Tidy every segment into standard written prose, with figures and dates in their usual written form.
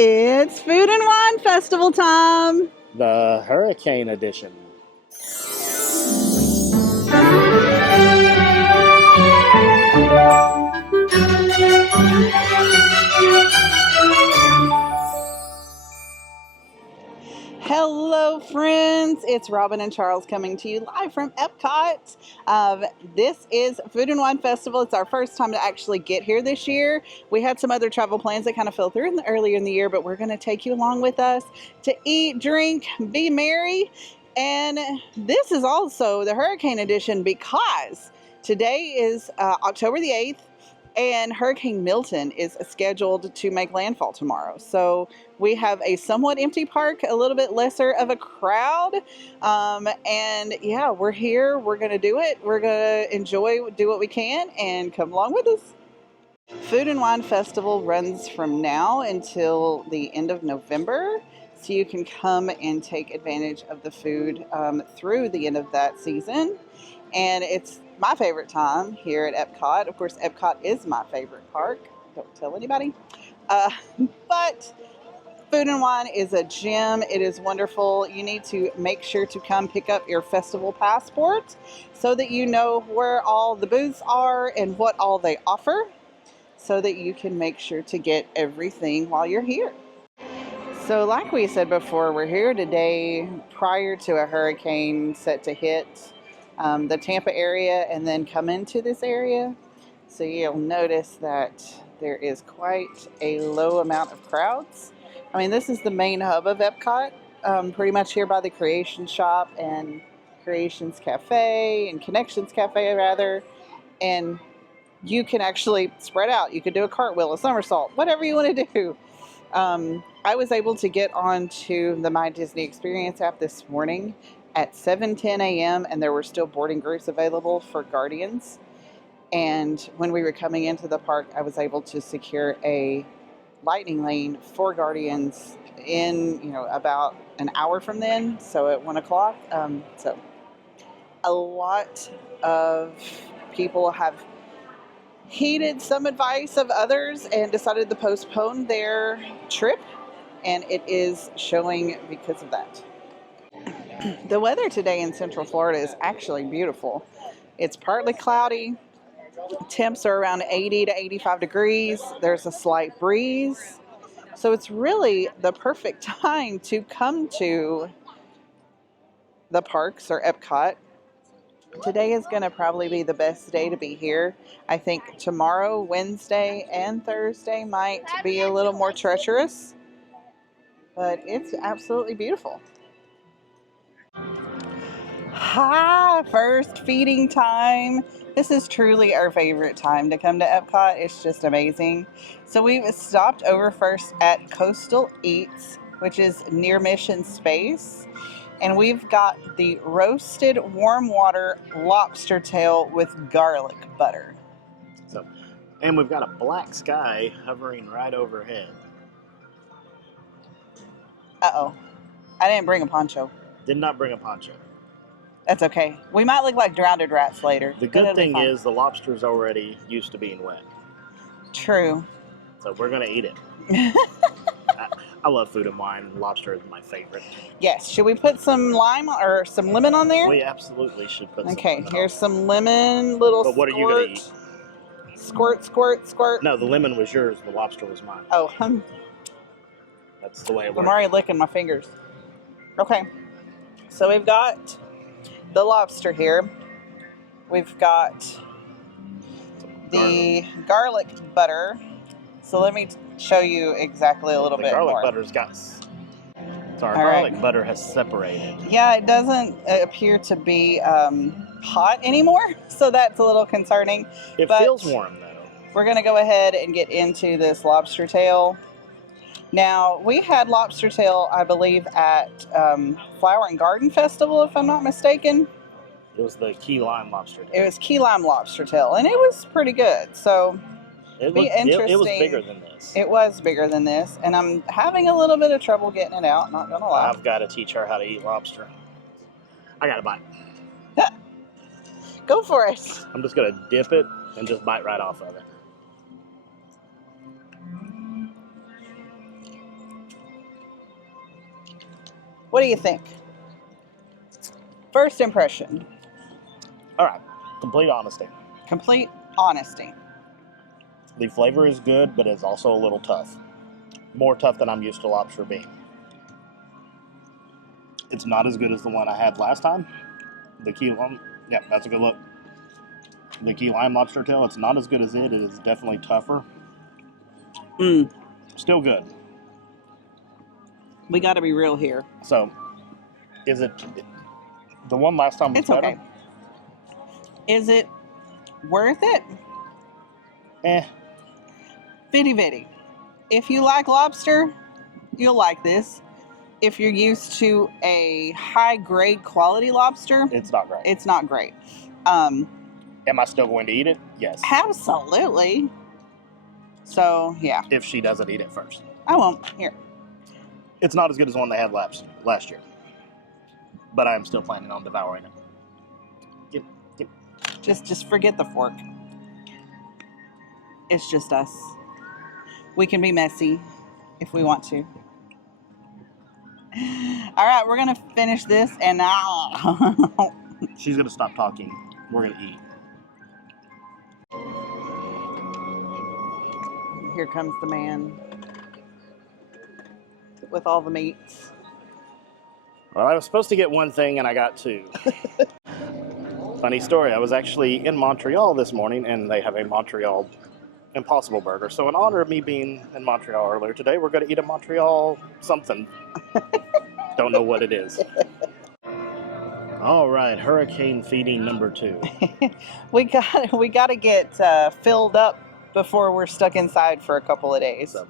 It's Food and Wine Festival time. The Hurricane Edition. Hello, friends. It's Robin and Charles coming to you live from EPCOT. This is Food and Wine Festival. It's our first time to actually get here this year. We had some other travel plans that kind of fell through earlier in the year, but we're going to take you along with us to eat, drink, be merry. And this is also the Hurricane Edition because today is October the 8th. And Hurricane Milton is scheduled to make landfall tomorrow. So we have a somewhat empty park, a little bit lesser of a crowd. And yeah, we're here. We're going to do it. We're going to enjoy, do what we can, and come along with us. Food and Wine Festival runs from now until the end of November. So you can come and take advantage of the food through the end of that season. And it's my favorite time here at EPCOT. Of course, EPCOT is my favorite park. Don't tell anybody. But Food and Wine is a gem. It is wonderful. You need to make sure to come pick up your festival passport so that you know where all the booths are and what all they offer, so that you can make sure to get everything while you're here. So like we said before, we're here today prior to a hurricane set to hit the Tampa area and then come into this area. So you'll notice that there is quite a low amount of crowds. I mean, this is the main hub of EPCOT, pretty much here by the Creation Shop and Creations Cafe and Connections Cafe rather. And you can actually spread out. You could do a cartwheel, a somersault, whatever you want to do. I was able to get onto the My Disney Experience app this morning at 7:10 a.m. and there were still boarding groups available for Guardians. And when we were coming into the park, I was able to secure a lightning lane for Guardians in, about an hour from then. So at 1 o'clock. So a lot of people have heeded some advice of others and decided to postpone their trip. And it is showing because of that. The weather today in Central Florida is actually beautiful. It's partly cloudy. Temps are around 80 to 85 degrees. There's a slight breeze. So it's really the perfect time to come to the parks or EPCOT. Today is going to probably be the best day to be here. I think tomorrow, Wednesday, and Thursday might be a little more treacherous. But it's absolutely beautiful. Hi, first feeding time. This is truly our favorite time to come to EPCOT. It's just amazing. So we've stopped over first at Coastal Eats, which is near Mission Space. And we've got the roasted warm water lobster tail with garlic butter. And we've got a black sky hovering right overhead. Uh-oh. I didn't bring a poncho. Did not bring a poncho. That's okay. We might look like drowned rats later. The good thing is the lobster's already used to being wet. True. So we're going to eat it. I love Food and Wine. Lobster is my favorite. Yes. Should we put some lime or some lemon on there? We absolutely should put some Okay, here's some lemon, little But what are you going to eat? Squirt, squirt, squirt. No, the lemon was yours. The lobster was mine. Oh, That's the way it works. I'm already licking my fingers. Okay. So we've got the lobster here. We've got the garlic butter. So let me show you exactly a little bit more. The garlic butter's got... Sorry, garlic butter has separated. Yeah, it doesn't appear to be hot anymore, so that's a little concerning. It feels warm, though. We're going to go ahead and get into this lobster tail. Now, we had lobster tail, I believe, at Flower and Garden Festival, if I'm not mistaken. It was the key lime lobster tail. It was key lime lobster tail, and it was pretty good. So, it was bigger than this. It was bigger than this, and I'm having a little bit of trouble getting it out, not going to lie. I've got to teach her how to eat lobster. I got to bite. Go for it. I'm just going to dip it and just bite right off of it. What do you think? First impression. All right, complete honesty. Complete honesty. The flavor is good, but it's also a little tough. More tough than I'm used to lobster being. It's not as good as the one I had last time. The key lime, yeah, that's a good look. The key lime lobster tail, it's not as good as it. It is definitely tougher. Still good. We got to be real here. So, is it the one last time was It's better? okay. Is it worth it? Bitty bitty. If you like lobster, you'll like this. If you're used to a high grade quality lobster, It's not great. it's not great. Am I still going to eat it? Yes. Absolutely. So yeah, If she doesn't eat it first. I won't. Here, It's not as good as the one they had last year. But I am still planning on devouring it. just forget the fork. It's just us. We can be messy if we want to. All right, we're gonna finish this, and now She's going to stop talking. We're going to eat. here comes the man with all the meats. Well, I was supposed to get one thing and I got two. Funny story, I was actually in Montreal this morning and they have a Montreal Impossible Burger. So in honor of me being in Montreal earlier today, we're going to eat a Montreal something. Don't know what it is. All right, hurricane feeding number 2. we got to get filled up before we're stuck inside for a couple of days. So,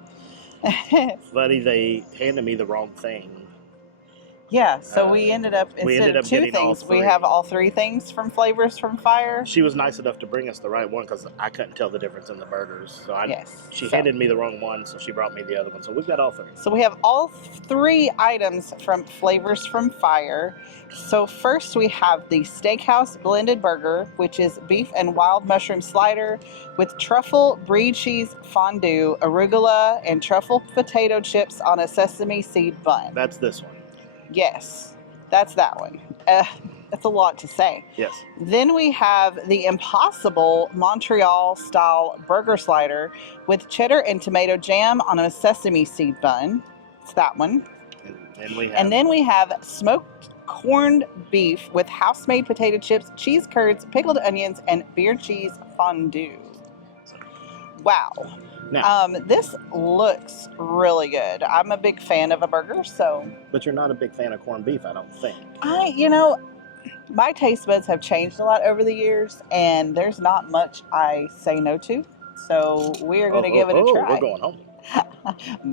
buddy, they handed me the wrong thing. Yeah, so we ended up, we instead ended of up 2 getting all things, we 3. have all 3 things from Flavors from Fire. She was nice enough to bring us the right one because I couldn't tell the difference in the burgers. So she handed me the wrong one, so she brought me the other one. So we've got all 3. So we have all 3 items from Flavors from Fire. So first we have the Steakhouse Blended Burger, which is beef and wild mushroom slider with truffle brie cheese fondue, arugula, and truffle potato chips on a sesame seed bun. That's this one. Yes, that's that one. That's a lot to say. Yes. Then we have the Impossible Montreal style burger slider with cheddar and tomato jam on a sesame seed bun. It's that one. And then we have smoked corned beef with house-made potato chips, cheese curds, pickled onions, and beer cheese fondue. Wow. Now, this looks really good. I'm a big fan of a burger, so. But you're not a big fan of corned beef, I don't think. My taste buds have changed a lot over the years, and there's not much I say no to. So we are going to give it a try. We're going home.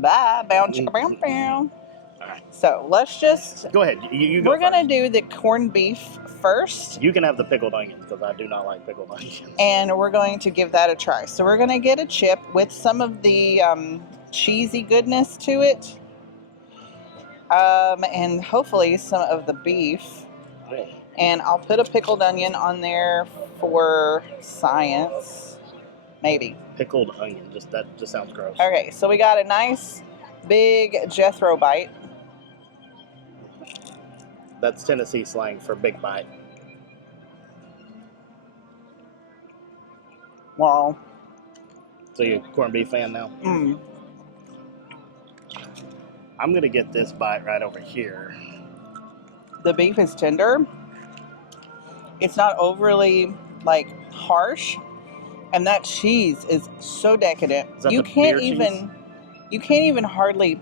Bye. Bow, chicka, bow, bow. All right. So let's just. Go ahead. You go. We're going to do the corned beef first. You can have the pickled onions because I do not like pickled onions. And we're going to give that a try. So we're going to get a chip with some of the cheesy goodness to it. And hopefully some of the beef. Oh. And I'll put a pickled onion on there for science. Maybe. Pickled onion. That just sounds gross. Okay, so we got a nice big Jethro bite. That's Tennessee slang for big bite. Wow. So you're a corned beef fan now? Mm. I'm going to get this bite right over here. The beef is tender. It's not overly, harsh. And that cheese is so decadent. Is that You the can't beer even hardly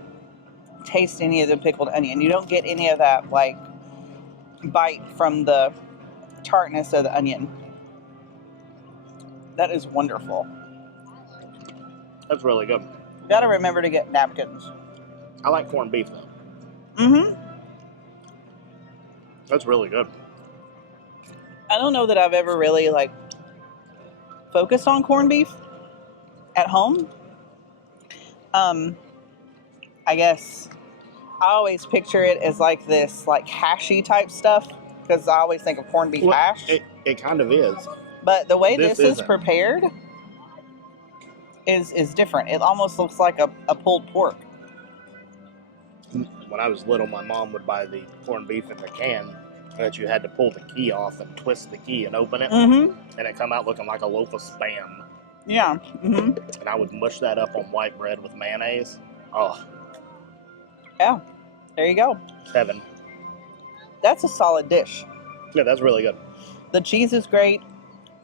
taste any of the pickled onion. You don't get any of that, bite from the tartness of the onion. That is wonderful. That's really good. You gotta remember to get napkins. I like corned beef, though. Mm-hmm. That's really good. I don't know that I've ever really, focused on corned beef at home. I guess I always picture it as this hashy type stuff because I always think of corned beef hash. It kind of is. But the way this is isn't. prepared is different. It almost looks like a pulled pork. When I was little, my mom would buy the corned beef in the can that you had to pull the key off and twist the key and open it, Mm-hmm. and it come out looking like a loaf of Spam. Yeah. Mm-hmm. And I would mush that up on white bread with mayonnaise. Oh, Yeah. There you go. heaven. That's a solid dish. Yeah, that's really good. The cheese is great.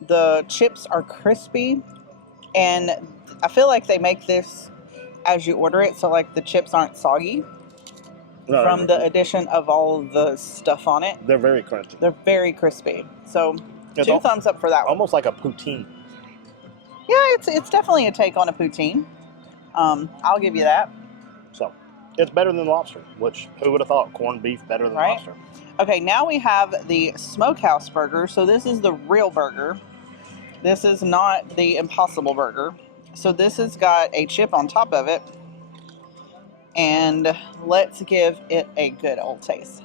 The chips are crispy. And I feel like they make this as you order it, so like the chips aren't soggy from the addition of all the stuff on it. They're very crunchy. They're very crispy. So It's two thumbs up for that one. Almost like a poutine. Yeah, it's definitely a take on a poutine. I'll give you that. So it's better than lobster, which who would have thought corned beef better than lobster? Okay, now we have the smokehouse burger. So this is the real burger. This is not the Impossible Burger. So this has got a chip on top of it. And let's give it a good old taste.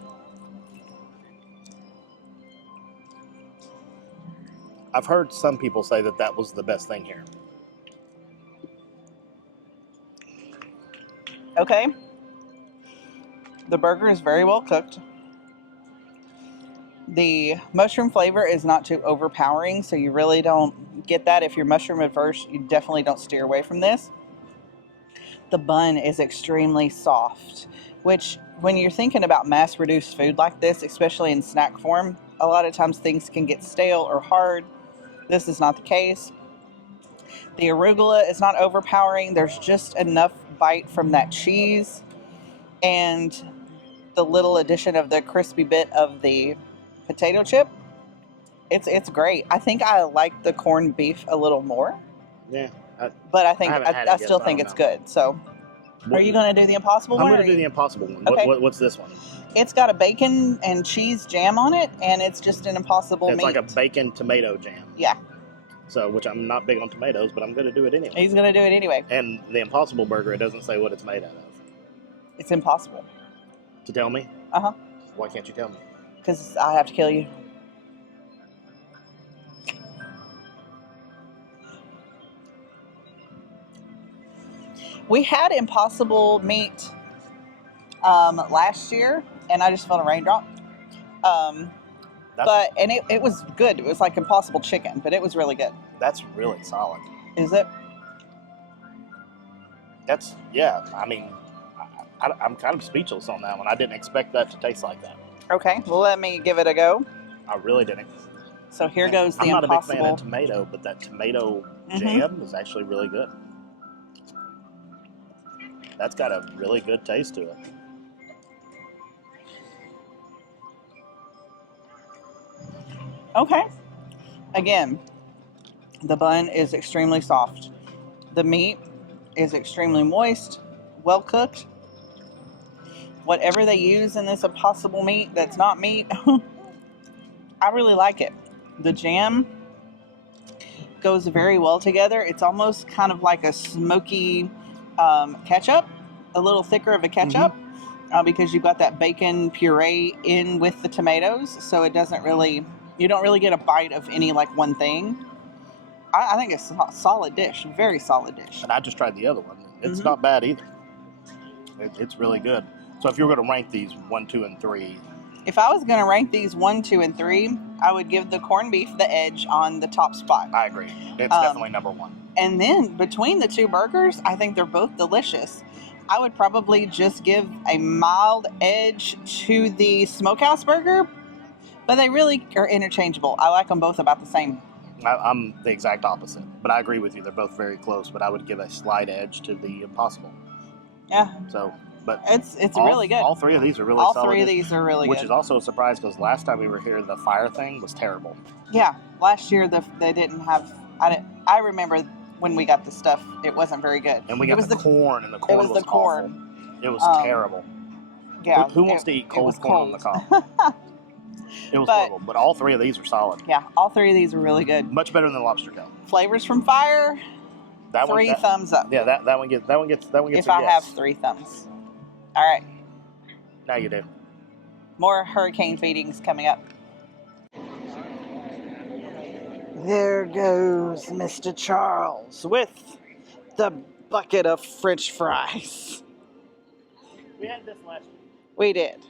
I've heard some people say that that was the best thing here. Okay. The burger is very well cooked. The mushroom flavor is not too overpowering, so you really don't get that. If you're mushroom adverse, you definitely don't steer away from this. The bun is extremely soft, which when you're thinking about mass-produced food like this, especially in snack form, a lot of times things can get stale or hard. This is not the case. The arugula is not overpowering. There's just enough bite from that cheese and the little addition of the crispy bit of the potato chip. It's great. I think I like the corned beef a little more. Yeah. But I still think it's good. So, are you going to do the Impossible one? I'm going to do the Impossible one. Okay. What's this one? It's got a bacon and cheese jam on it, and it's just an Impossible meat. It's like a bacon tomato jam. Yeah. So, which I'm not big on tomatoes, but I'm going to do it anyway. He's going to do it anyway. And the Impossible Burger, it doesn't say what it's made out of. It's impossible. To tell me? Uh-huh. Why can't you tell me? Because I have to kill you. We had Impossible meat last year, and I just felt a raindrop. It was good. It was like Impossible chicken, but it was really good. That's really solid. Is it? I mean, I'm kind of speechless on that one. I didn't expect that to taste like that. Okay, well, let me give it a go. I really didn't. So here goes the I'm not Impossible. a big fan of tomato, but that tomato jam is actually really good. That's got a really good taste to it. Okay. Again, the bun is extremely soft. The meat is extremely moist, well cooked. Whatever they use in this Impossible meat that's not meat, I really like it. The jam goes very well together. It's almost kind of like a smoky ketchup, a little thicker of a ketchup, because you've got that bacon puree in with the tomatoes, so it doesn't really, you don't really get a bite of any like one thing. I think it's a solid dish, very solid dish. And I just tried the other one. It's not bad either. It's really good. So if you were going to rank these 1, 2, and 3. If I was going to rank these 1, 2, and 3, I would give the corned beef the edge on the top spot. I agree. It's definitely number 1. And then between the two burgers, I think they're both delicious. I would probably just give a mild edge to the smokehouse burger, but they really are interchangeable. I like them both about the same. I'm the exact opposite, but I agree with you. They're both very close, but I would give a slight edge to the Impossible. Yeah. So, but it's really good. All 3 of these are really solid. All 3 of these are really good. Which is also a surprise because last time we were here, the fire thing was terrible. Yeah. Last year, they didn't have... I remember when we got the stuff, it wasn't very good. And we got the corn, and the corn was awful. Corn. It was terrible. Yeah. Who wants to eat cold corn on the cob? It was horrible, but all 3 of these are solid. Yeah, all 3 of these are really good. Much better than the lobster tail. Flavors from Fire. 3 thumbs up. Yeah, that one gets. If I have 3 thumbs. All right. Now you do. More hurricane feedings coming up. There goes Mr. Charles with the bucket of French fries. We had this last year. We did.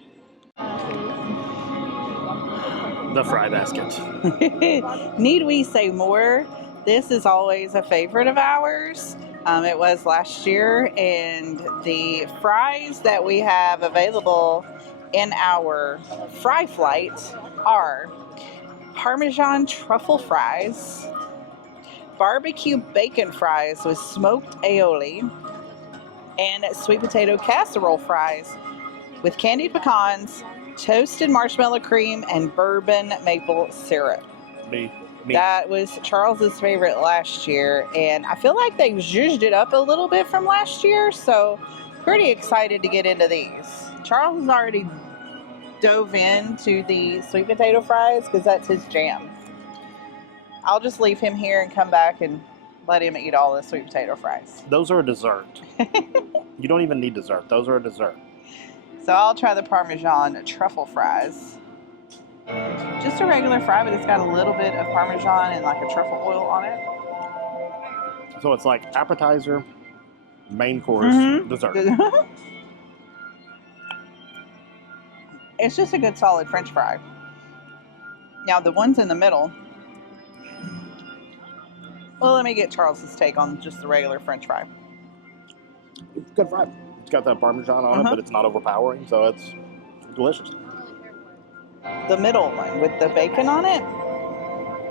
The fry basket. Need we say more? This is always a favorite of ours. It was last year, and the fries that we have available in our fry flight are Parmesan truffle fries, barbecue bacon fries with smoked aioli, and sweet potato casserole fries with candied pecans, toasted marshmallow cream, and bourbon maple syrup. Me. That was Charles's favorite last year, and I feel like they've zhuzhed it up a little bit from last year, so pretty excited to get into these. Charles has already dove into the sweet potato fries because that's his jam. I'll just leave him here and come back and let him eat all the sweet potato fries. Those are a dessert. You don't even need dessert. Those are a dessert. So I'll try the Parmesan truffle fries. Just a regular fry, but it's got a little bit of Parmesan and like a truffle oil on it. So it's like appetizer, main course, dessert. It's just a good solid French fry. Now the ones in the middle, well, let me get Charles's take on just the regular French fry. It's good fry. It's got that Parmesan on it, but it's not overpowering, so it's delicious. The middle one with the bacon on it,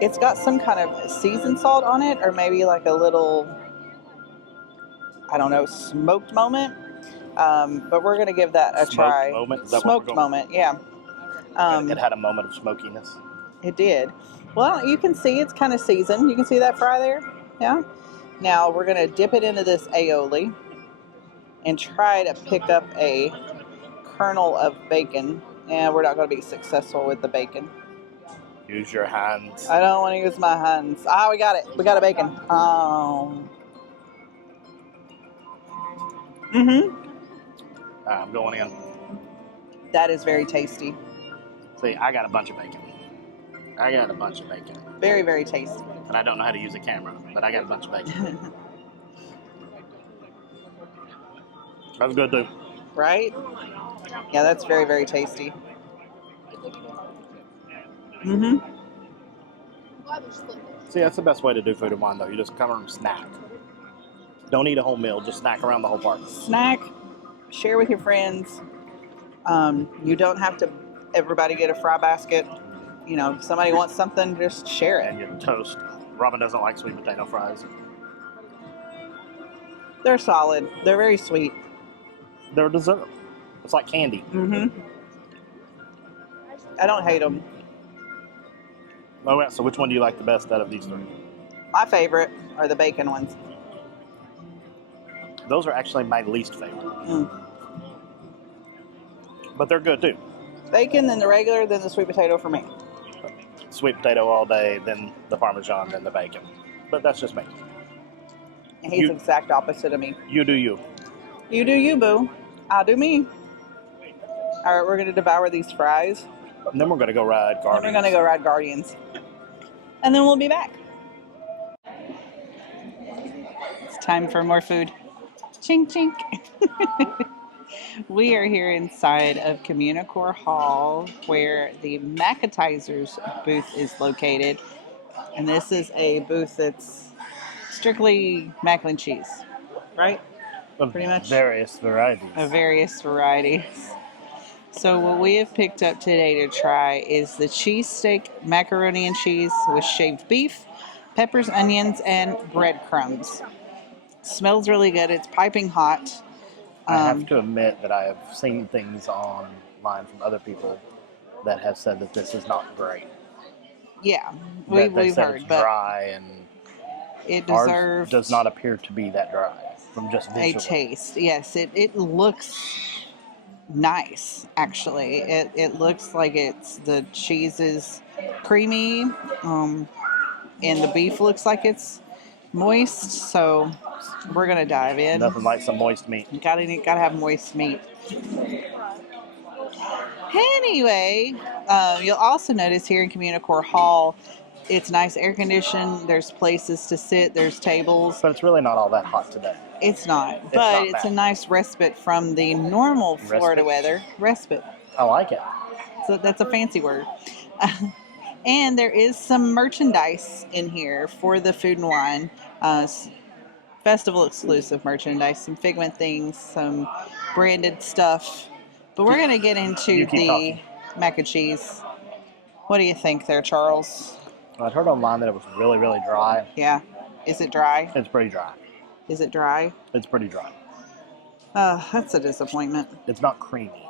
it's got some kind of seasoned salt on it, or maybe like a little, I don't know, smoked moment. But we're going to give that a try. Smoked moment, yeah. It had a moment of smokiness. It did. Well, you can see it's kind of seasoned. You can see that fry there? Yeah? Now, we're going to dip it into this aioli and try to pick up a kernel of bacon. And we're not going to be successful with the bacon. Use your hands. I don't want to use my hands. Ah, we got it. We got a bacon. Oh. I'm going in. That is very tasty. See, I got a bunch of bacon. Very, very tasty. And I don't know how to use a camera, but I got a bunch of bacon. That's good too. Right? Yeah, that's very, very tasty. See, that's the best way to do food and wine, though. You just come and snack. Don't eat a whole meal. Just snack around the whole party. Snack. Share with your friends. You don't have to everybody get a fry basket. You know, if somebody wants something, just share it. And your toast. Robin doesn't like sweet potato fries. They're solid. They're very sweet. They're a dessert. It's like candy. I don't hate them. Oh, yeah. So which one do you like the best out of these three? My favorite are the bacon ones. Those are actually my least favorite. But they're good too. Bacon, then the regular, then the sweet potato for me. Sweet potato all day, then the Parmesan, then the bacon. But that's just me. And he's the exact opposite of me. You do you. You do you, boo. I'll do me. All right, we're going to devour these fries. And then we're going to go ride Guardians. We're going to go ride Guardians. And then we'll be back. It's time for more food. Chink, chink. We are here inside of Communicore Hall where the Macatizers booth is located. And this is a booth that's strictly mac and cheese, right? Pretty much. Various varieties. Of various varieties. So what we have picked up today to try is the cheesesteak macaroni and cheese with shaved beef, peppers, onions, and breadcrumbs. Smells really good. It's piping hot. I have to admit that I have seen things online from other people that have said that this is not great. Yeah, we've heard, it's but dry and it ours deserves does not appear to be that dry from just visually. a taste. Yes, it looks nice. Actually, it looks like the cheese is creamy, and the beef looks like it's moist. So we're gonna dive in. Nothing like some moist meat. Gotta have moist meat. Anyway, you'll also notice here in Communicore Hall, it's nice air conditioned. There's places to sit. There's tables. But it's really not all that hot today. It's not, but not it's a bad. nice respite from the normal Florida Respite? weather. Respite. I like it. So that's a fancy word. And there is some merchandise in here for the Food and Wine festival exclusive merchandise, some Figment things, some branded stuff. But we're going to get into You keep the talking. mac and cheese. What do you think there, Charles? I'd heard online that it was really, really dry. Yeah. Is it dry? It's pretty dry. Is it dry? It's pretty dry. That's a disappointment. It's not creamy.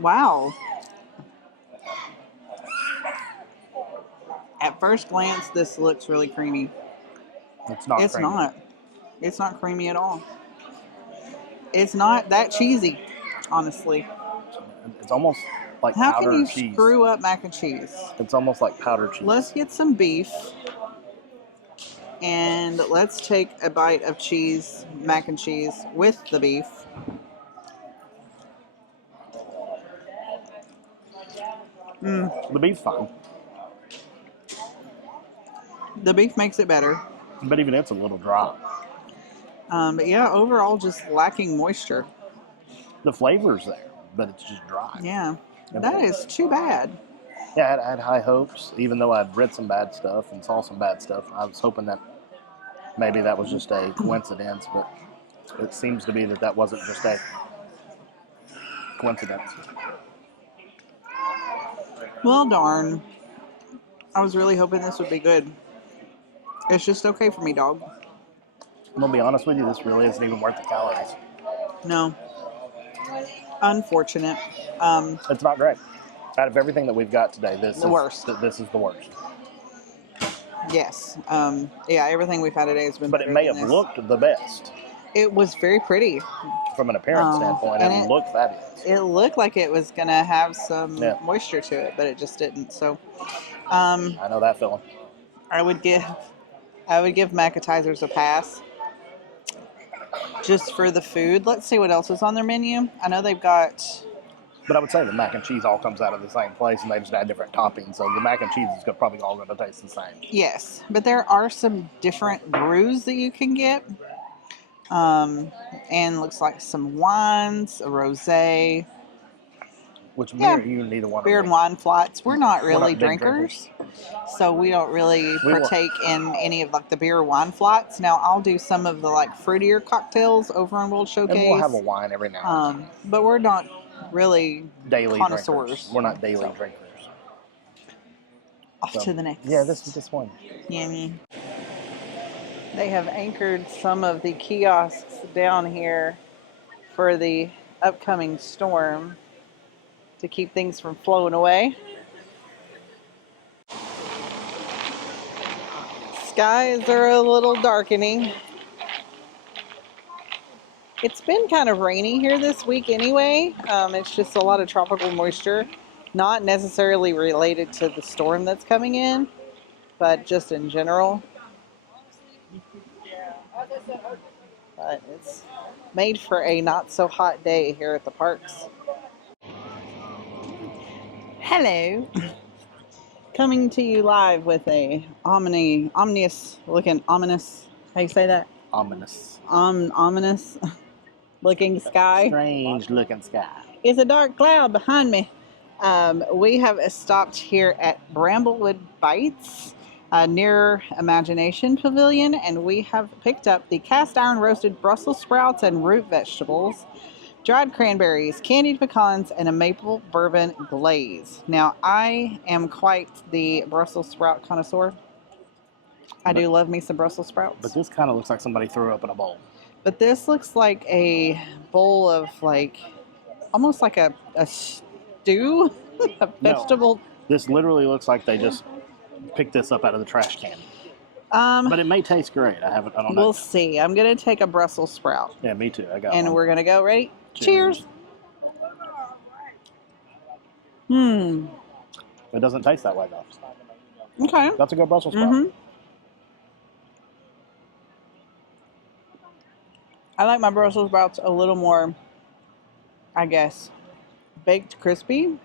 Wow. At first glance, this looks really creamy. It's not It's creamy. not. It's not creamy at all. It's not that cheesy, honestly. It's almost like How powdered can you cheese. screw up mac and cheese? It's almost like powdered cheese. Let's get some beef. And let's take a bite of cheese, mac and cheese with the beef. The beef's fine, The beef makes it better. but even it's a little dry. But yeah, overall just lacking moisture. The flavor's there, but it's just dry. Yeah, that is too bad. Yeah, I had high hopes, even though I'd read some bad stuff and saw some bad stuff. I was hoping that maybe that was just a coincidence, but it seems to be that wasn't just a coincidence. Well, darn. I was really hoping this would be good. It's just okay for me, dog. I'm going to be honest with you, this really isn't even worth the calories. No. Unfortunate. It's not great. Out of everything that we've got today, this is the worst. Yes. Yeah, everything we've had today has been But better it may than have this. looked the best It was very pretty. from an appearance standpoint. and It looked fabulous. It looked like it was going to have some Yeah. moisture to it, but it just didn't. So, I know that feeling. I would give Macatizers a pass just for the food. Let's see what else is on their menu. I know they've got. But I would say the mac and cheese all comes out of the same place, and they just add different toppings. So the mac and cheese is probably all going to taste the same. Yes, but there are some different brews that you can get. And looks like some wines, a rosé. Which me or you neither one. Beer and wine flights. We're not really big drinkers, so we don't really partake in any of like the beer or wine flights. Now I'll do some of the like fruitier cocktails over on World Showcase. And we'll have a wine every now and then. But we're not really Daily connoisseurs. drinkers. We're not daily drinkers. Off to the next. Yeah, this is this one. Yummy. They have anchored some of the kiosks down here for the upcoming storm to keep things from flowing away. Skies are a little darkening. It's been kind of rainy here this week anyway. It's just a lot of tropical moisture, not necessarily related to the storm that's coming in, but just in general. But it's made for a not so hot day here at the parks. Hello. Coming to you live with a ominous looking ominous. How you say that? Ominous. Ominous looking sky. Strange looking sky. It's a dark cloud behind me. We have stopped here at Bramblewood Bites near Imagination Pavilion, and we have picked up the cast iron roasted Brussels sprouts and root vegetables, dried cranberries, candied pecans, and a maple bourbon glaze. Now, I am quite the Brussels sprout connoisseur. I do love me some Brussels sprouts. But this kind of looks like somebody threw up in a bowl. But this looks like a bowl of like, almost like a stew, a vegetable. No, this literally looks like they just picked this up out of the trash can. But it may taste great. I don't know. We'll see. I'm going to take a Brussels sprout. Yeah, me too. I got And one. we're going to go. Ready? Cheers. It doesn't taste that way, though. Okay. That's a good Brussels sprout. Mm-hmm. I like my Brussels sprouts a little more, I guess, baked crispy,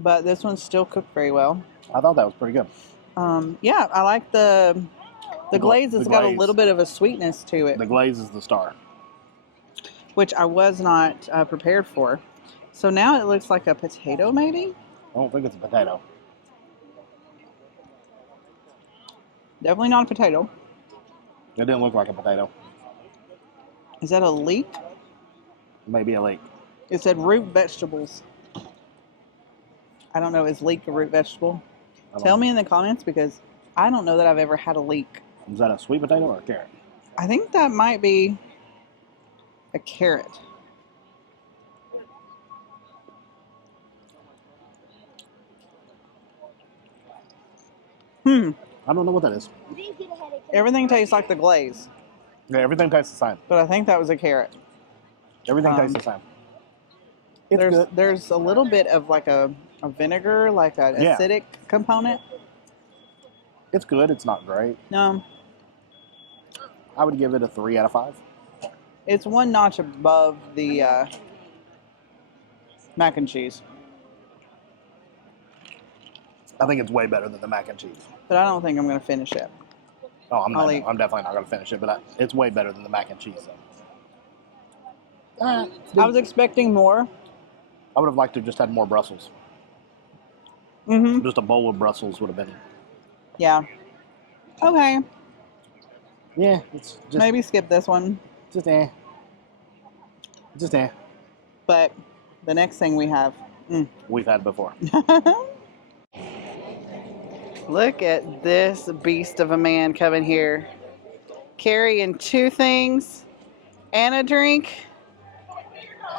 but this one's still cooked very well. I thought that was pretty good. Yeah, I like the The glaze has got a little bit of a sweetness to it. The glaze is the star. Which I was not prepared for. So now it looks like a potato, maybe? I don't think it's a potato. Definitely not a potato. It didn't look like a potato. Is that a leek? Maybe a leek. It said root vegetables. I don't know. Is leek a root vegetable? Tell me in the comments because I don't know that I've ever had a leek. Is that a sweet potato or a carrot? I think that might be a carrot. I don't know what that is. Everything tastes like the glaze. Yeah, everything tastes the same. But I think that was a carrot. Everything tastes the same. It's good. There's a little bit of like a vinegar, like an acidic component. It's good. It's not great. No. I would give it a 3 out of 5. It's one notch above the mac and cheese. I think it's way better than the mac and cheese. But I don't think I'm going to finish it. Oh, I'm definitely not going to finish it, but it's way better than the mac and cheese, though. I was expecting more. I would have liked to have just had more Brussels. Mm-hmm. Just a bowl of Brussels would have been. Yeah. Okay. Yeah, it's just maybe skip this one. Just eh. Just eh. But the next thing we have. We've had before. Look at this beast of a man coming here. Carrying 2 things and a drink.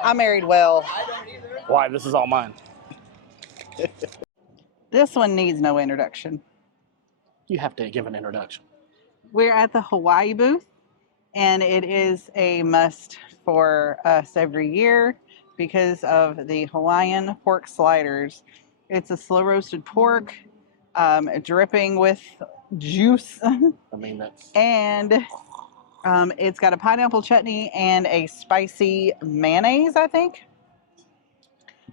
I married well. Why? This is all mine. This one needs no introduction. You have to give an introduction. We're at the Hawaii booth, and it is a must for us every year because of the Hawaiian pork sliders. It's a slow roasted pork, dripping with juice. I mean, that's... And it's got a pineapple chutney and a spicy mayonnaise, I think.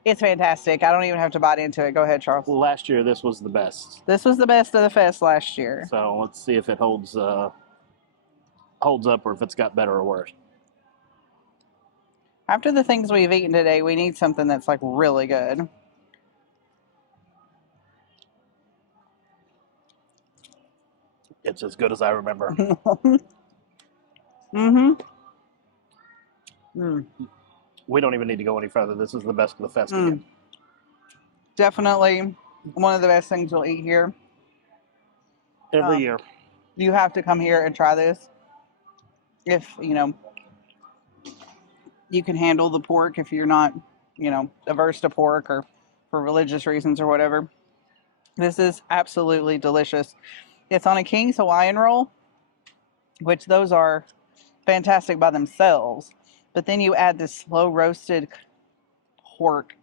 It's fantastic. I don't even have to bite into it. Go ahead, Charles. Well, last year, this was the best. This was the best of the fest last year. So let's see if it holds up or if it's got better or worse. After the things we've eaten today, we need something that's like really good. It's as good as I remember. We don't even need to go any further. This is the best of the fest again. Definitely one of the best things we'll eat here. Every year. You have to come here and try this. If, you can handle the pork, if you're not, averse to pork or for religious reasons or whatever. This is absolutely delicious. It's on a King's Hawaiian roll, which those are fantastic by themselves. But then you add this slow roasted pork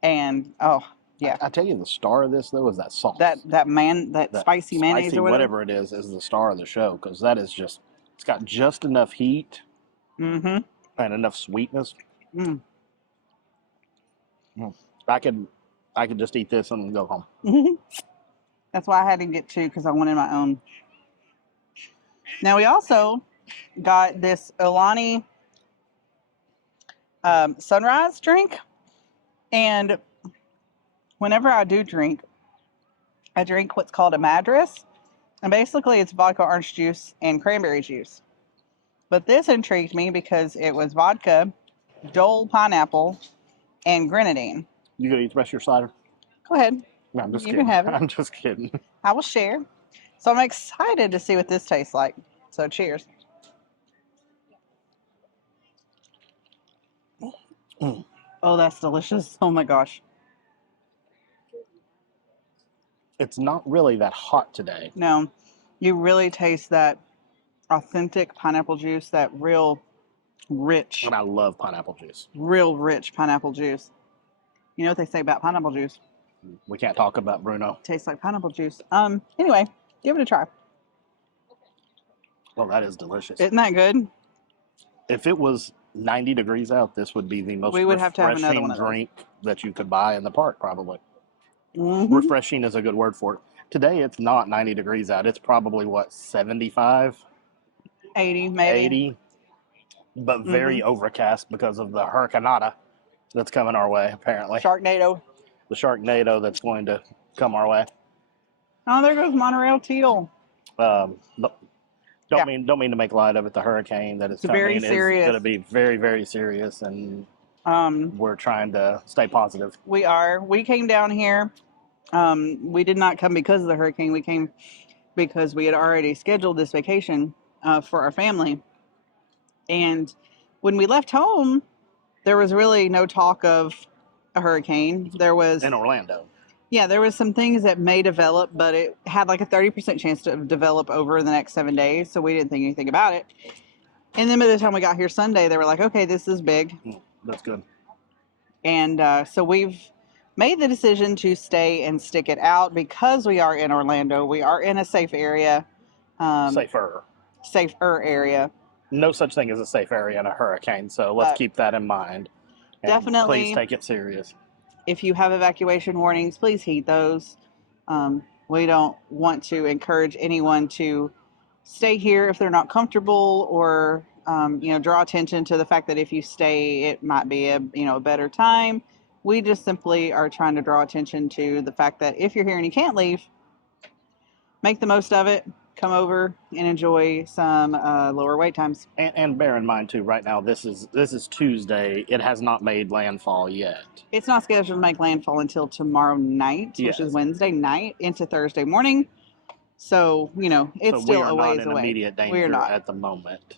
and, oh, yeah. I tell you, the star of this, though, is that sauce. That spicy mayonnaise or whatever it is the star of the show, because that is just, it's got just enough heat and enough sweetness. I could just eat this and go home. That's why I had to get 2, because I wanted my own. Now, we also got this Ilani sunrise drink, and whenever I do drink, I drink what's called a Madras, and basically it's vodka, orange juice, and cranberry juice. But this intrigued me because it was vodka, Dole pineapple, and grenadine. You gonna eat the rest of your cider? Go ahead. No, I'm just You kidding. can have it. I'm just kidding. I will share. So I'm excited to see what this tastes like. So cheers. Oh, that's delicious. Oh my gosh. It's not really that hot today. No, you really taste that authentic pineapple juice, that real rich. And I love pineapple juice. Real rich pineapple juice. You know what they say about pineapple juice? We can't talk about Bruno. Tastes like pineapple juice. Anyway, give it a try. Oh, that is delicious. Isn't that good? If it was 90 degrees out, this would be the most We would have to have another one of those. drink that you could buy in the park, probably. Refreshing is a good word for it. Today it's not 90 degrees out. It's probably, what, 75, 80 maybe. 80, but very overcast because of the hurricanada that's coming our way, apparently. Sharknado. The Sharknado that's going to come our way. Oh, there goes monorail teal. Don't mean to make light of it. The hurricane that is coming very is serious. going to be very, very serious, and we're trying to stay positive. We are. We came down here. We did not come because of the hurricane. We came because we had already scheduled this vacation for our family. And when we left home, there was really no talk of a hurricane. There was In Orlando. Yeah, there was some things that may develop, but it had like a 30% chance to develop over the next 7 days. So we didn't think anything about it. And then by the time we got here Sunday, they were like, okay, this is big. That's good. And so we've made the decision to stay and stick it out because we are in Orlando. We are in a safe area. Safer Area. No such thing as a safe area in a hurricane, so let's keep that in mind. And definitely. Please take it serious. If you have evacuation warnings, please heed those. We don't want to encourage anyone to stay here if they're not comfortable, or draw attention to the fact that if you stay, it might be a better time. We just simply are trying to draw attention to the fact that if you're here and you can't leave, make the most of it. Come over and enjoy some lower wait times. And bear in mind too, right now this is Tuesday. It has not made landfall yet. It's not scheduled to make landfall until tomorrow night, Yes. which is Wednesday night into Thursday morning. So it's still a ways away. We are not in immediate danger at the moment.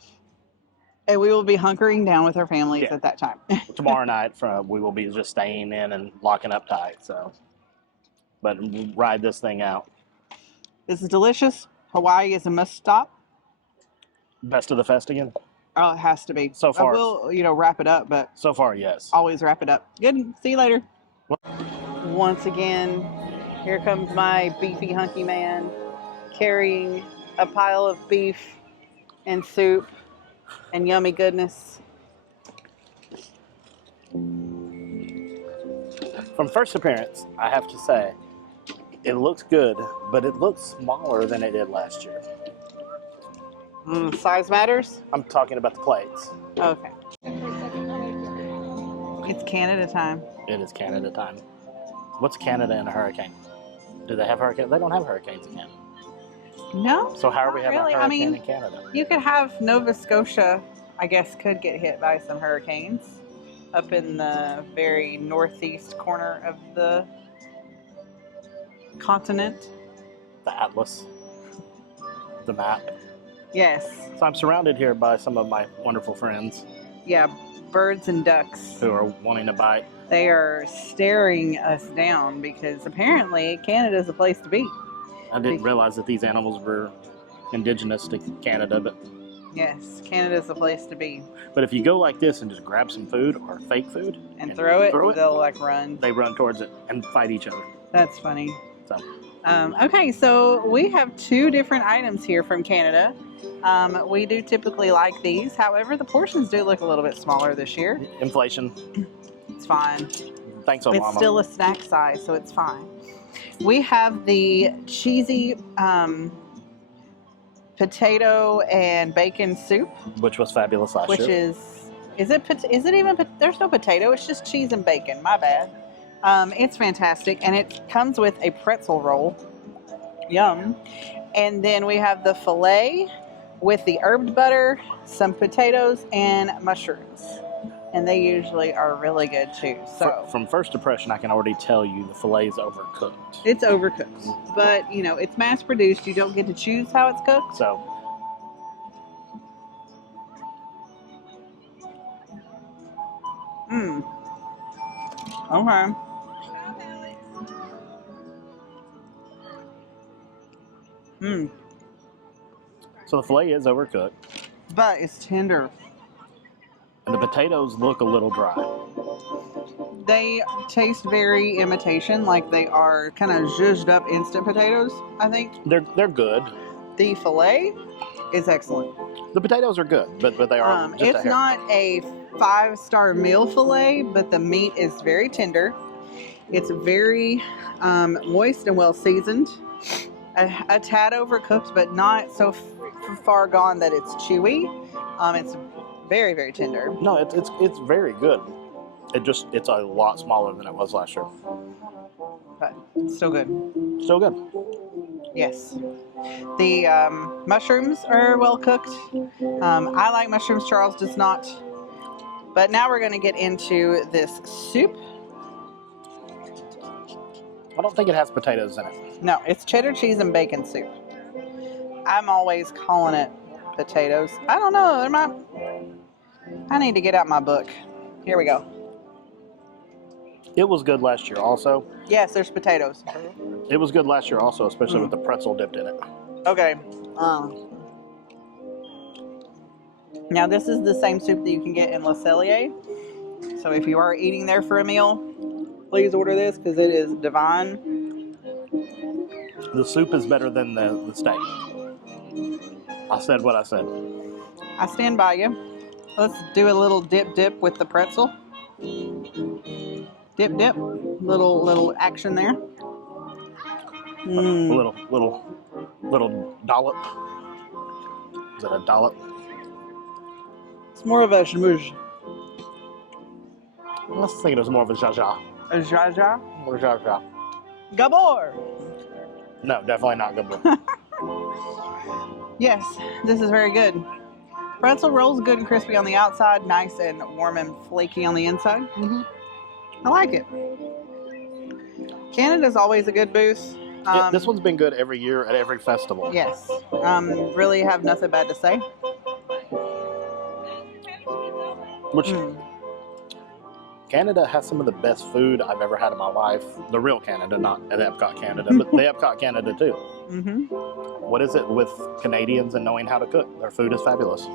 And we will be hunkering down with our families at that time. Tomorrow night, we will be just staying in and locking up tight. But ride this thing out. This is delicious. Hawaii is a must stop. Best of the fest again? Oh, it has to be. So far. We'll, wrap it up, but... So far, yes. Always wrap it up. Good. See you later. Once again, here comes my beefy hunky man carrying a pile of beef and soup and yummy goodness. From first appearance, I have to say, it looks good, but it looks smaller than it did last year. Size matters? I'm talking about the plates. Okay. It's Canada time. It is Canada time. What's Canada in a hurricane? Do they have hurricanes? They don't have hurricanes in Canada. No. So how are we having really. a hurricane in Canada? You could have Nova Scotia, I guess, could get hit by some hurricanes up in the very northeast corner of the continent. The atlas. The map. Yes. So I'm surrounded here by some of my wonderful friends. Yeah, birds and ducks. Who are wanting to bite. They are staring us down because apparently Canada is a place to be. I didn't realize that these animals were indigenous to Canada, but... Yes, Canada is the place to be. But if you go like this and just grab some food or fake food... And throw it, they'll like run. They run towards it and fight each other. That's funny. So... okay, so we have two different items here from Canada. We do typically like these. However, the portions do look a little bit smaller this year. Inflation. It's fine. Thanks, Obama. It's still a snack size, so it's fine. We have the cheesy potato and bacon soup. Which was fabulous last year. Which is it even, there's no potato, it's just cheese and bacon, my bad. It's fantastic, and it comes with a pretzel roll. Yum. And then we have the filet with the herbed butter, some potatoes, and mushrooms. And they usually are really good too. So from first impression, I can already tell you the filet is overcooked. It's overcooked, but it's mass produced. You don't get to choose how it's cooked. So. Okay. So the filet is overcooked. But it's tender. And the potatoes look a little dry. They taste very imitation, like they are kind of zhuzhed up instant potatoes, I think. They're good. The filet is excellent. The potatoes are good, but they are just it's not a 5-star meal filet, but the meat is very tender. It's very moist and well seasoned. a tad overcooked, but not so far gone that it's chewy. It's very, very tender. No, it's very good. It's a lot smaller than it was last year. But it's still good. Still good. Yes. The mushrooms are well cooked. I like mushrooms. Charles does not. But now we're going to get into this soup. I don't think it has potatoes in it. No, it's cheddar cheese and bacon soup. I'm always calling it potatoes. I don't know. I need to get out my book. Here we go. It was good last year also. Yes, there's potatoes. It was good last year also, especially with the pretzel dipped in it. Okay. Now this is the same soup that you can get in Le Cellier. So if you are eating there for a meal, please order this because it is divine. The soup is better than the steak. I said what I said. I stand by you. Let's do a little dip with the pretzel. Dip. Little action there. Little dollop. Is it a dollop? It's more of a smoosh. I was thinking it was more of a zha-zha. A zha-zha? Or zha-zha. Gabor! No, definitely not Gabor. Yes, this is very good. Pretzel rolls good and crispy on the outside, nice and warm and flaky on the inside. Mm-hmm. I like it. Canada's always a good booth. This one's been good every year at every festival. Yes. Really have nothing bad to say. Which Canada has some of the best food I've ever had in my life. The real Canada, not at EPCOT Canada, but the EPCOT Canada too. Mm-hmm. What is it with Canadians and knowing how to cook? Their food is fabulous.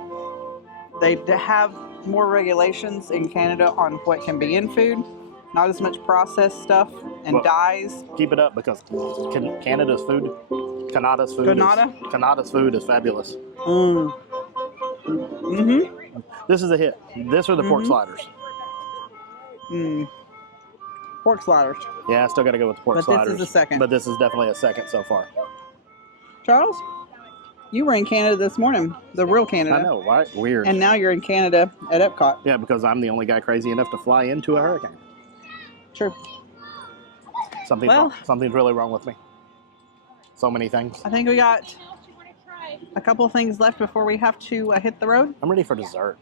They have more regulations in Canada on what can be in food. Not as much processed stuff and dyes. Keep it up because Canada's food is fabulous. Mm-hmm. This is a hit. This or the pork sliders. Pork sliders. Yeah, I still got to go with the pork sliders. But this is a second. But this is definitely a second so far. Charles, you were in Canada this morning. The real Canada. I know, right? Weird. And now you're in Canada at EPCOT. Yeah, because I'm the only guy crazy enough to fly into a hurricane. True. Something's really wrong with me. So many things. I think we got a couple of things left before we have to hit the road. I'm ready for dessert.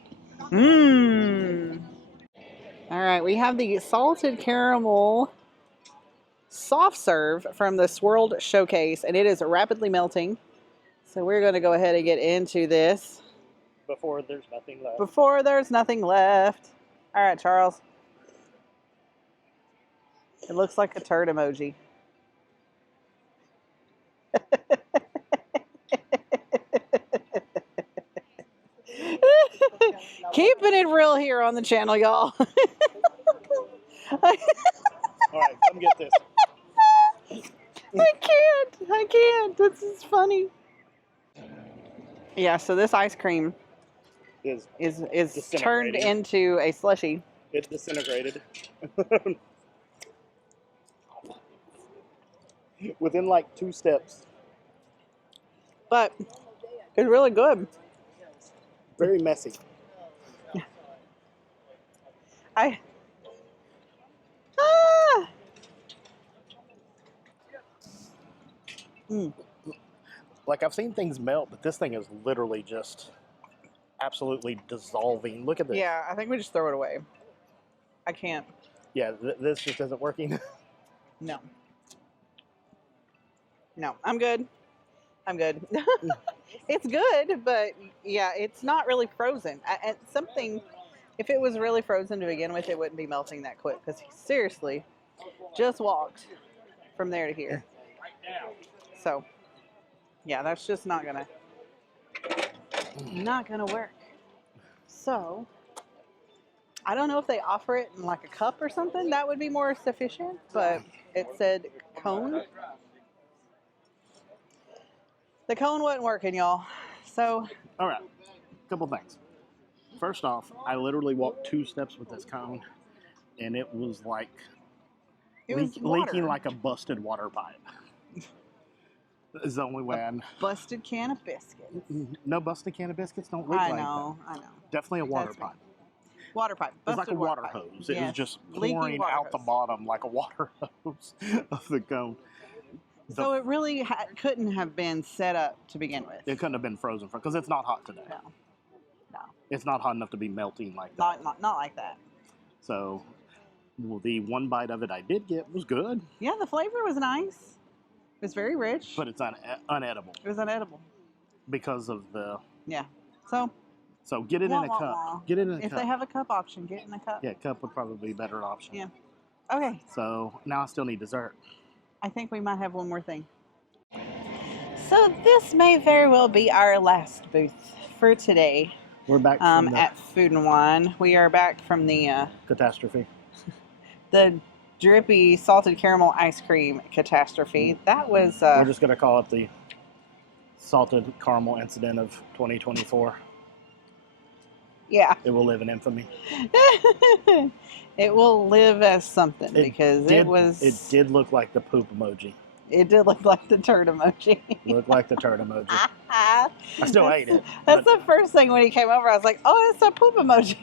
All right, we have the salted caramel soft serve from the Swirled Showcase, and it is rapidly melting. So we're going to go ahead and get into this. Before there's nothing left. Before there's nothing left. All right, Charles. It looks like a turd emoji. Keeping it real here on the channel, y'all. All right, come get this. I can't. This is funny. Yeah, so this ice cream is turned into a slushie. It's disintegrated. Within like 2 steps. But it's really good. Very messy. Like I've seen things melt, but this thing is literally just absolutely dissolving. Look at this. Yeah, I think we just throw it away. I can't. Yeah, this just isn't working. No, I'm good. It's good, but yeah, it's not really frozen. If it was really frozen to begin with, it wouldn't be melting that quick because he seriously just walked from there to here. So, yeah, that's just not gonna work. So, I don't know if they offer it in like a cup or something. That would be more sufficient, but it said cone. The cone wasn't working, y'all. So. All right, couple things. First off, I literally walked 2 steps with this cone, and it was like leaking like a busted water pipe. Is the only way I know. Busted can of biscuits. No busted can of biscuits don't leak I like know, that. I know. Definitely a water That's me. pipe. Water pipe. It was like a Busted water pipe. hose. It Yes. was just Leaky pouring water out the hose. bottom like a water hose of the cone. So it really couldn't have been set up to begin with. It couldn't have been frozen because it's not hot today. No. No. It's not hot enough to be melting like that. Not like that. So the one bite of it I did get was good. Yeah, the flavor was nice. It was very rich. But it's unedible. It was unedible. Because of the... Yeah. So get it in a cup. Get it in a cup. If they have a cup option, get it in a cup. Yeah, cup would probably be a better option. Yeah. Okay. So now I still need dessert. I think we might have one more thing. So this may very well be our last booth for today. We're back from at Food and Wine. We are back from the catastrophe. The drippy salted caramel ice cream catastrophe. That was... We're just going to call it the salted caramel incident of 2024. Yeah. It will live in infamy. It will live as something because It did look like the poop emoji. It did look like the turd emoji. Looked like the turd emoji. I still ate it. That's the first thing when he came over. I was like, "Oh, it's a poop emoji."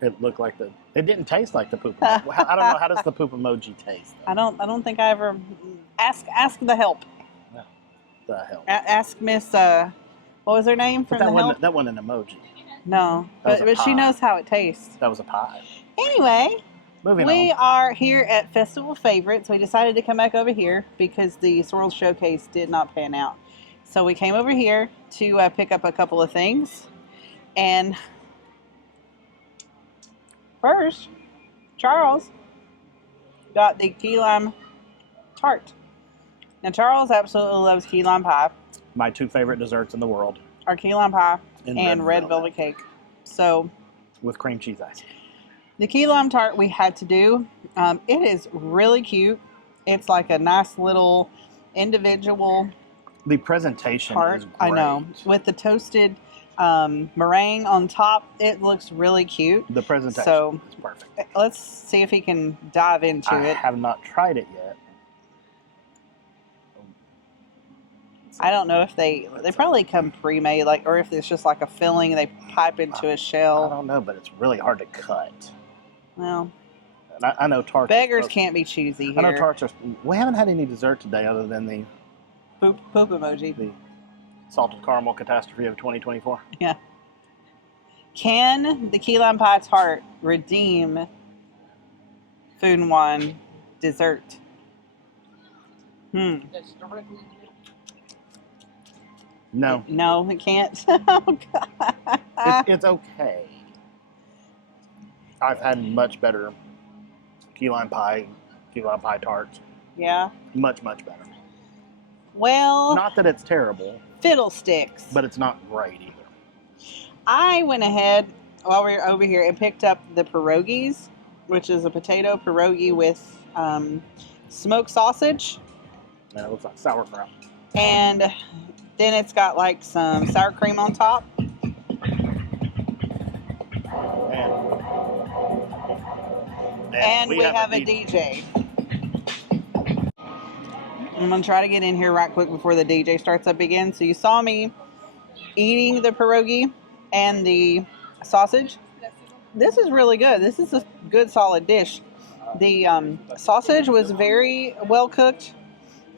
It looked like the. It didn't taste like the poop emoji. I don't know, how does the poop emoji taste? I don't think I ever ask the help. No. The help. Ask Miss what was her name from the help? That wasn't an emoji. No, but she knows how it tastes. That was a pie. Anyway, moving we on. are here at Festival Favorites. We decided to come back over here because the Swirl Showcase did not pan out. So we came over here to pick up a couple of things. And first, Charles got the key lime tart. Now, Charles absolutely loves key lime pie. My two favorite desserts in the world. Are key lime pie and red velvet cake. So, with cream cheese ice. The key lime tart we had to do. It is really cute. It's like a nice little individual The presentation tart. is great. I know. With the toasted meringue on top, it looks really cute. The presentation is perfect. Let's see if he can dive into it. I have not tried it yet. I don't know if they probably come pre-made, like, or if it's just like a filling they pipe into a shell. I don't know, but it's really hard to cut. Well, and I know tarts. Beggars can't be choosy here. I know tarts are. We haven't had any dessert today other than the poop emoji. The salted caramel catastrophe of 2024. Yeah. Can the key lime pie tart redeem Food and Wine dessert? No. No, it can't. Oh, God. It's okay. I've had much better key lime pie tarts. Yeah. Much better. Well, not that it's terrible. Fiddlesticks. But it's not great either. I went ahead while we were over here and picked up the pierogies, which is a potato pierogi with smoked sausage. No, it looks like sauerkraut. And then it's got like some sour cream on top. And we have a DJ. I'm going to try to get in here right quick before the DJ starts up again. So you saw me eating the pierogi and the sausage. This is really good. This is a good solid dish. The sausage was very well cooked.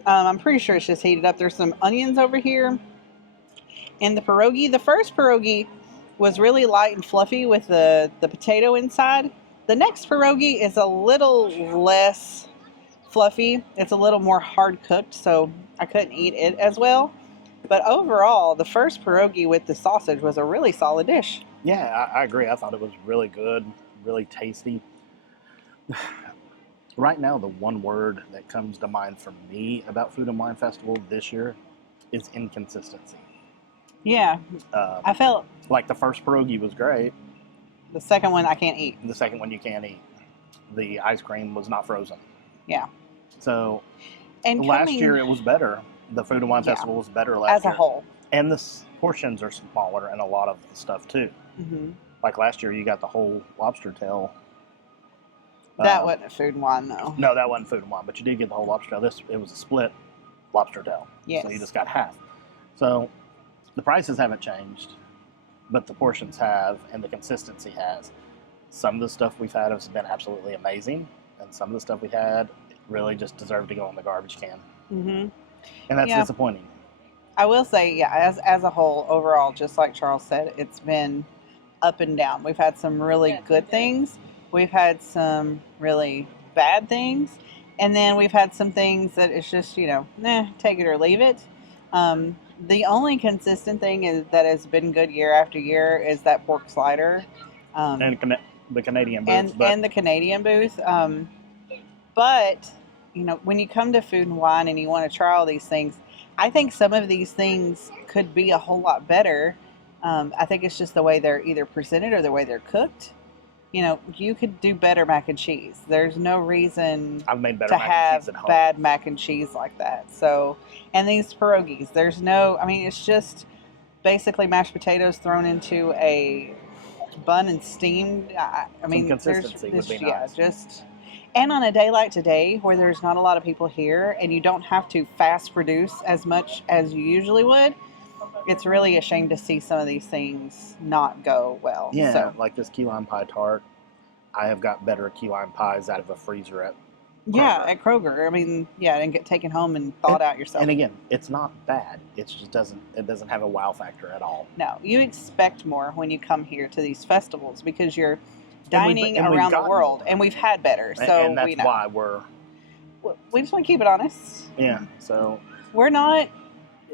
I'm pretty sure it's just heated up. There's some onions over here. And the pierogi, the first pierogi was really light and fluffy with the potato inside. The next pierogi is a little less fluffy. It's a little more hard cooked, so I couldn't eat it as well. But overall, the first pierogi with the sausage was a really solid dish. Yeah, I agree. I thought it was really good, really tasty. Right now, the one word that comes to mind for me about Food and Wine Festival this year is inconsistency. Yeah, I felt like the first pierogi was great. The second one I can't eat. The second one you can't eat. The ice cream was not frozen. Yeah. So last year it was better. The Food and Wine Festival was better last year. As a whole. And the portions are smaller and a lot of the stuff too. Mm-hmm. Like last year you got the whole lobster tail. That wasn't a Food and Wine though. No, that wasn't Food and Wine, but you did get the whole lobster tail. It was a split lobster tail. Yes. So you just got half. So the prices haven't changed, but the portions have, and the consistency has. Some of the stuff we've had has been absolutely amazing, and some of the stuff we had really just deserved to go in the garbage can. Mm-hmm. And that's disappointing. I will say, yeah, as a whole, overall, just like Charles said, it's been up and down. We've had some really good things. We've had some really bad things. And then we've had some things that it's just, take it or leave it. The only consistent thing that has been good year after year is that pork slider. And the Canadian booth. And the Canadian booth. But, when you come to Food and Wine and you want to try all these things, I think some of these things could be a whole lot better. I think it's just the way they're either presented or the way they're cooked. You could do better mac and cheese. There's no reason I've made better to mac and cheese have at home. bad mac and cheese like that. So, and these pierogies, it's just basically mashed potatoes thrown into a bun and steamed. Consistency would be nice. And on a day like today, where there's not a lot of people here, and you don't have to fast produce as much as you usually would, it's really a shame to see some of these things not go well. Yeah, so, like this key lime pie tart. I have got better key lime pies out of a freezer at Kroger. Yeah, at Kroger. And get taken home and thawed out yourself. And again, it's not bad. It just doesn't have a wow factor at all. No, you expect more when you come here to these festivals because you're dining around the world, and we've had better. So and that's why we just want to keep it honest. Yeah. So we're not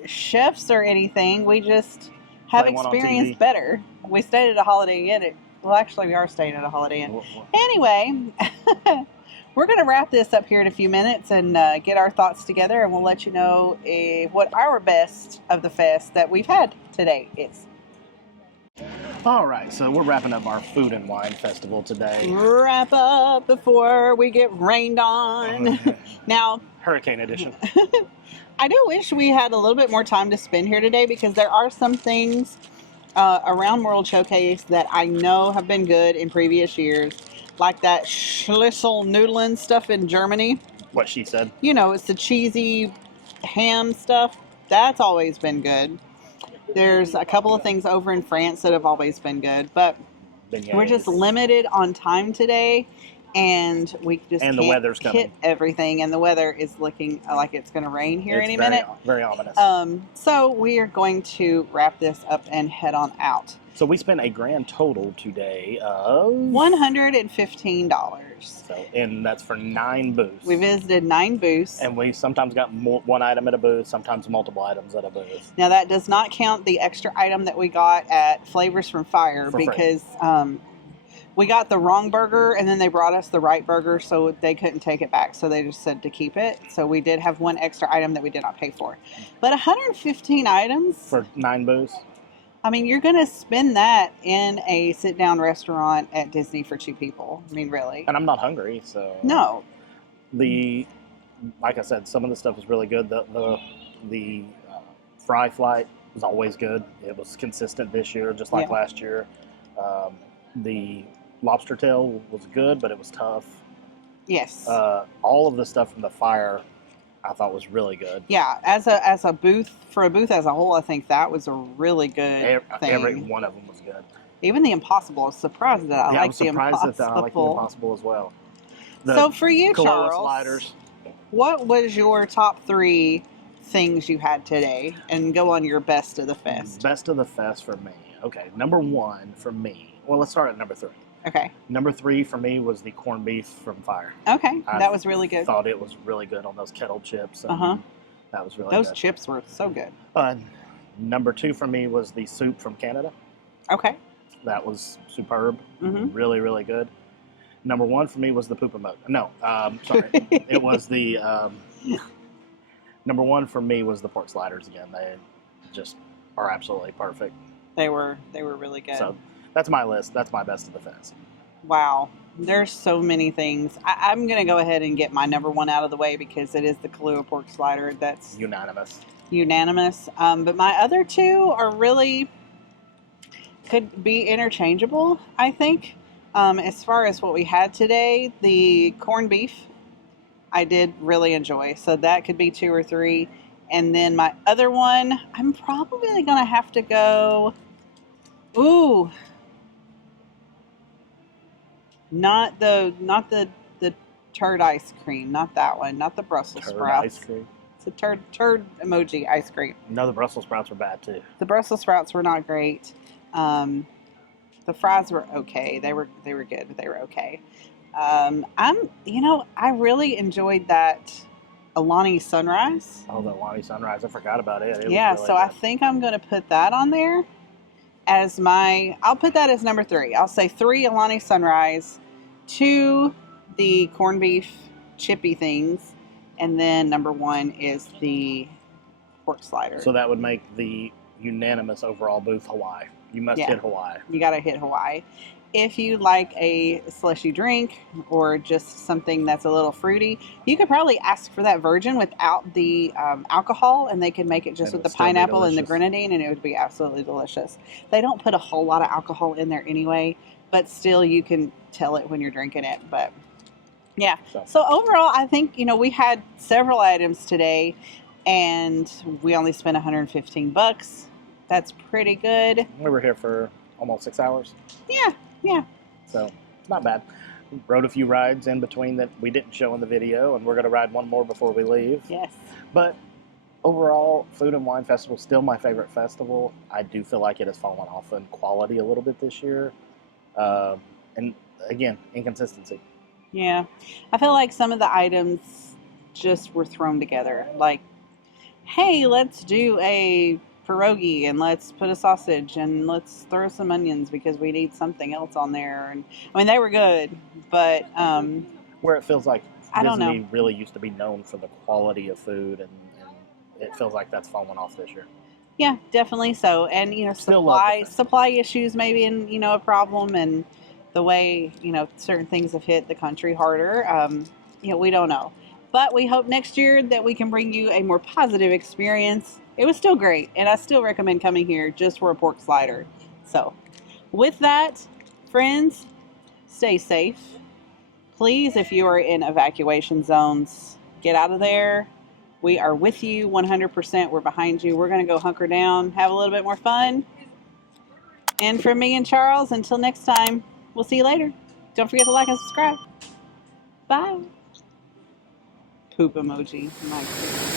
chefs or anything. We just have experienced better. We stayed at a Holiday Inn. Actually, we are staying at a Holiday Inn. Anyway, we're going to wrap this up here in a few minutes and get our thoughts together, and we'll let you know what our best of the fest that we've had today is. All right, so we're wrapping up our Food and Wine Festival today. Wrap up before we get rained on. Now, Hurricane edition. I do wish we had a little bit more time to spend here today because there are some things around World Showcase that I know have been good in previous years, like that Schlissel Nudeln stuff in Germany. What she said. It's the cheesy ham stuff. That's always been good. There's a couple of things over in France that have always been good, but we're just limited on time today, and we just the can't weather's coming. hit everything, and the weather is looking like it's going to rain here any minute. Very ominous. So we are going to wrap this up and head on out. So we spent a grand total today of $115. And that's for 9 booths. We visited 9 booths. And we sometimes got one item at a booth, sometimes multiple items at a booth. Now that does not count the extra item that we got at Flavors from Fire because we got the wrong burger and then they brought us the right burger, so they couldn't take it back. So they just said to keep it. So we did have one extra item that we did not pay for. But 115 items. For 9 booths? You're going to spend that in a sit-down restaurant at Disney for 2 people. Really. And I'm not hungry, so... No. Like I said, some of the stuff was really good. The fry flight was always good. It was consistent this year, just like last year. The lobster tail was good, but it was tough. Yes. All of the stuff from the fire I thought was really good. Yeah, as a booth, for a booth as a whole, I think that was a really good thing. Every one of them was good. Even the Impossible, I was surprised that I liked the Impossible. I was surprised that I liked the Impossible as well. So for you, Charles, sliders. What was your top 3 things you had today? And go on your best of the fest. Best of the fest for me. Okay, number 1 for me. Well, let's start at number 3. Okay. Number 3 for me was the corned beef from Fire. Okay, that was really good. I thought it was really good on those kettle chips. That was really good. Those chips were so good. Number 2 for me was the soup from Canada. Okay. That was superb. Mm-hmm. Really, really good. Number 1 for me was the poopamoke. No, sorry. It was the... number 1 for me was the pork sliders again. They just are absolutely perfect. They were really good. So that's my list. That's my best of the fest. Wow. There's so many things. I'm going to go ahead and get my number 1 out of the way because it is the Kahlua pork slider. That's unanimous. But my other 2 are really could be interchangeable, I think. As far as what we had today, the corned beef, I did really enjoy. So that could be 2 or 3. And then my other one, I'm probably gonna have to go. Ooh, not the turd ice cream, not that one, not the Brussels Turd sprouts. ice cream. It's a turd emoji ice cream. No, the Brussels sprouts are bad too. The Brussels sprouts were not great. The fries were okay. They were good, but they were okay. I really enjoyed that Alani Sunrise. Oh, the Alani Sunrise. I forgot about it. Yeah, was really so I good. think I'm going to put that on there as I'll put that as number 3. I'll say 3 Alani Sunrise, 2 the corned beef chippy things, and then number 1 is the pork slider. So that would make the unanimous overall booth Hawaii. You must hit Hawaii. You got to hit Hawaii. If you like a slushy drink or just something that's a little fruity, you could probably ask for that virgin without the alcohol, and they could make it just with the pineapple and the grenadine, and it would be absolutely delicious. They don't put a whole lot of alcohol in there anyway, but still you can tell it when you're drinking it. But yeah, so overall, I think, we had several items today, and we only spent $115. That's pretty good. We were here for almost 6 hours. Yeah. So, not bad. We rode a few rides in between that we didn't show in the video, and we're going to ride one more before we leave. Yes. But overall, Food and Wine Festival is still my favorite festival. I do feel like it has fallen off in quality a little bit this year. And again, inconsistency. Yeah. I feel like some of the items just were thrown together. Like, hey, let's do a pierogi and let's put a sausage and let's throw some onions because we need something else on there. And I mean, they were good, but where it feels like I don't know. Disney really used to be known for the quality of food, and it feels like that's fallen off this year. Yeah, definitely so. And supply issues maybe in a problem, and the way certain things have hit the country harder. We don't know. But we hope next year that we can bring you a more positive experience. It was still great, and I still recommend coming here just for a pork slider. So, with that, friends, stay safe. Please, if you are in evacuation zones, get out of there. We are with you 100%. We're behind you. We're going to go hunker down, have a little bit more fun. And from me and Charles, until next time, we'll see you later. Don't forget to like and subscribe. Bye. Poop emoji. My goodness.